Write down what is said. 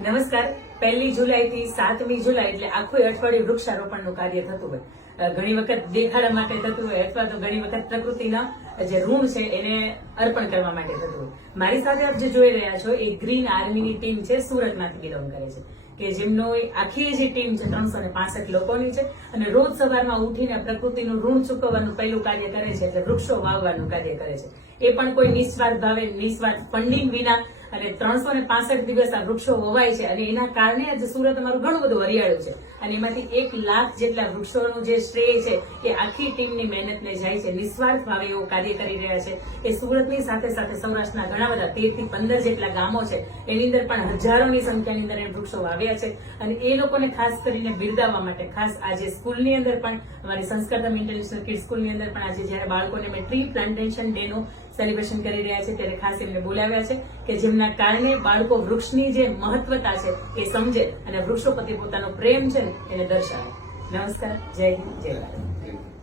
નમસ્કાર. 1 જુલાઈ થી 7મી જુલાઈ એટલે આખું અઠવાડિયું વૃક્ષારોપણનું કાર્ય થતું હોય. ઘણી વખત દેખાડા માટે થતું હોય અથવા તો ઘણી વખત પ્રકૃતિના જે ઋણ છે એને અર્પણ કરવા માટે થતું હોય. મારી સાથે આપ જે જોઈ રહ્યા છો એ ગ્રીન આર્મીની ટીમ છે, સુરતમાંથી બિલોંગ કરે છે, કે જેમનો આખી જે ટીમ છે 365 લોકોની છે અને રોજ સવારમાં ઉઠીને પ્રકૃતિનું ઋણ ચૂકવવાનું પહેલું કાર્ય કરે છે, એટલે વૃક્ષો વાવવાનું કાર્ય કરે છે. એ પણ કોઈ નિસ્વાર્થ ભાવે, નિસ્વાર્થ ફંડિંગ વિના, અને 365 દિવસ આ વૃક્ષો વવાય છે અને એના કારણે આજે સુરત અમારું ઘણું બધું હરિયાળું છે અને એમાંથી 1 લાખ જેટલા વૃક્ષોનું જે શ્રેય છે એ આખી ટીમની મહેનતને જાય છે. નિસ્વાર્થ ભાવે એવું કાર્ય કરી રહ્યા છે. એ સુરતની સાથે સાથે સૌરાષ્ટ્રના ઘણા બધા 13 થી 15 જેટલા ગામો છે એની અંદર પણ હજારોની સંખ્યાની અંદર એ વૃક્ષો વાવ્યા છે અને એ લોકોને ખાસ કરીને બિરદાવવા માટે ખાસ આજે સ્કૂલની અંદર પણ અમારી સંસ્કારધામ ઇન્ટરનેશનલ કિડ સ્કૂલની અંદર પણ આજે જ્યારે બાળકોને મેં ટ્રી પ્લાન્ટેશન ડે નું સેલિબ્રેશન કરી રહ્યા છે ત્યારે ખાસ એમને બોલાવ્યા છે કે જેમના કારણે બાળકો વૃક્ષની જે મહત્વતા છે એ સમજે અને વૃક્ષો પ્રત્યે પોતાનો પ્રેમ છે ને એને દર્શાવે. નમસ્કાર. જય હિન્દ, જય ભારત.